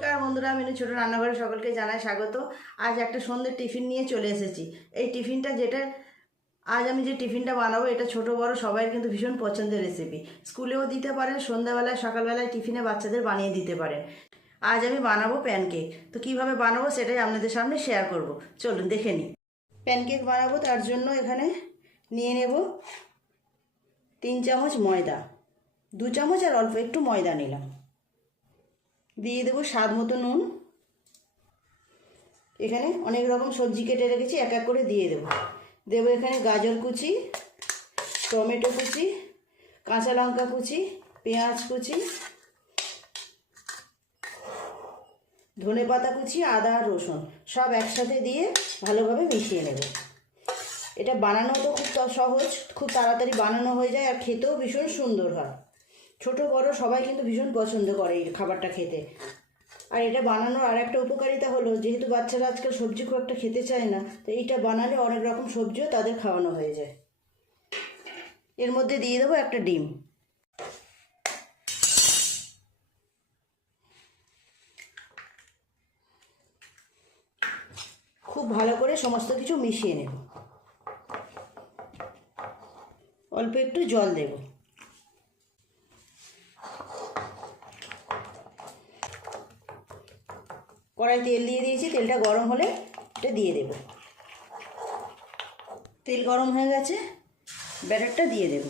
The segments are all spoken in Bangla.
নমস্কার বন্ধুরা, আমি ছোটো রান্নাঘরে সকলকে জানাই স্বাগত। আজ একটা সন্ধ্যের টিফিন নিয়ে চলে এসেছি। এই টিফিনটা যেটা, আজ আমি যে টিফিনটা বানাবো, এটা ছোট বড় সবাই কিন্তু ভীষণ পছন্দের রেসিপি স্কুলেও দিতে পারেন, সন্ধ্যাবেলায়, সকালবেলায় টিফিনে বাচ্চাদের বানিয়ে দিতে পারেন। আজ আমি বানাবো প্যানকেক তো কীভাবে বানাবো সেটাই আপনাদের সামনে শেয়ার করব। চলুন, দেখে নিই। প্যানকেক বানাবো, তার জন্য এখানে নিয়ে নেব তিন চামচ ময়দা। দু চামচ আর অল্প একটু ময়দা নিলাম। দিয়ে দেবো স্বাদ মতো নুন। এখানে অনেক রকম সবজি কেটে রেখেছি, এক এক করে দিয়ে দেবো। দেবো এখানে গাজর কুচি, টমেটো কুচি, কাঁচা লঙ্কা কুচি, পেঁয়াজ কুচি, ধনে পাতা কুচি, আদা আর রসুন। সব একসাথে দিয়ে ভালোভাবে মিশিয়ে নেব। এটা বানানো তো খুব সহজ, খুব তাড়াতাড়ি বানানো হয়ে যায় আর খেতেও ভীষণ সুন্দর হয়। ছোট, বড় সবাই কিন্তু ভীষণ পছন্দ করে এই খাবারটা খেতে। আর এটা বানানোর আর একটা উপকারিতা হলো, যেহেতু বাচ্চারা আজকাল সবজি খুব একটা খেতে চায় না, তো এইটা বানালে অনেক রকম সবজিও তাদের খাওয়ানো হয়ে যায়। এর মধ্যে দিয়ে দেবো একটা ডিম। খুব ভালো করে সমস্ত কিছু মিশিয়ে নেব। অল্প একটু জল দেবো। কড়াই তেল দিয়ে দিয়েছি, তেলটা গরম হলে এটা দিয়ে দেব। তেল গরম হয়ে গেছে, ব্যাটারটা দিয়ে দেব।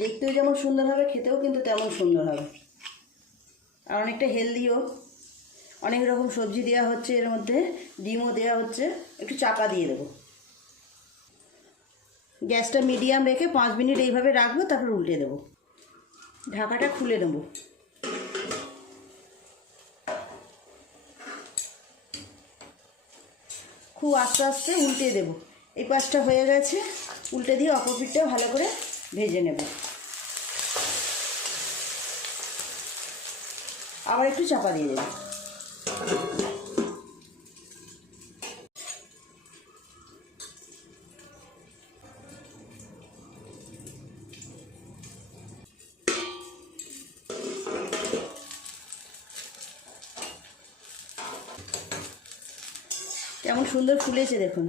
দেখতেও যেমন সুন্দর হবে, খেতেও কিন্তু তেমন সুন্দর হবে। আর অনেকটা হেলদিও। অনেক রকম সবজি দেওয়া হচ্ছে, এর মধ্যে ডিমও দেওয়া হচ্ছে, একটু চাপা দিয়ে দেবো। গ্যাসটা মিডিয়াম রেখে পাঁচ মিনিট এইভাবে রাখব, তারপর উল্টে দেবো। ঢাকাটা খুলে নেব। খুব আস্তে আস্তে উল্টে দেব। এই পাশটা হয়ে গেছে, উল্টে দিয়ে অপর পিঠটা ভালো করে ভেজে নেব। আবার একটু চাপা দিয়ে দেব। কেমন সুন্দর ফুলেছে দেখুন।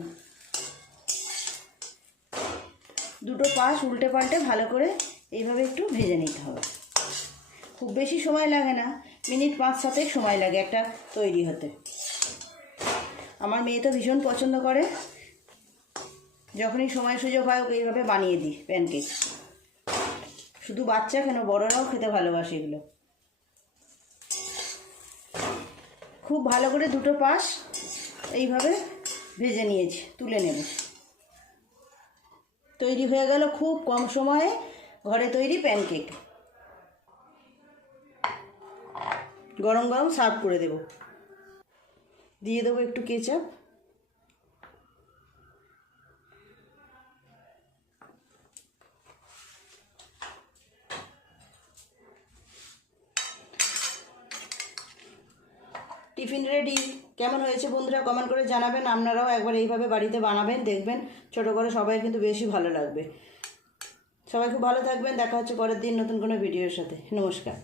দুটো পাশ উল্টে পাল্টে ভালো করে এইভাবে একটু ভেজে নিতে হবে। খুব বেশি সময় লাগে না, মিনিট পাঁচ সাতেক সময় লাগে একটা তৈরি হতে। আমার মেয়ে তো ভীষণ পছন্দ করে। যখনই সময় সুযোগ হয় ওকে এইভাবে বানিয়ে দিই প্যানকেক শুধু বাচ্চা কেন, বড়রাও খেতে ভালোবাসে এগুলো। খুব ভালো করে দুটো পাশ এইভাবে ভেজে নিয়েছি, তুলে নেব। তৈরি হয়ে গেল খুব কম সময়ে ঘরে তৈরি প্যানকেক। গরম গরম সার্ভ করে দেব। দিয়ে দেবো একটু কেচাপ। টিফিন রেডি কেমন হয়েছে বন্ধুরা কমেন্ট করে জানাবেন। আপনারাও একবার এইভাবে বাড়িতে বানাবেন, দেখবেন ছোটো করে সবাই কিন্তু বেশি ভালো লাগবে। সবাই খুব ভালো থাকবেন। দেখা হচ্ছে পরের দিন নতুন কোনো ভিডিওর সাথে। নমস্কার।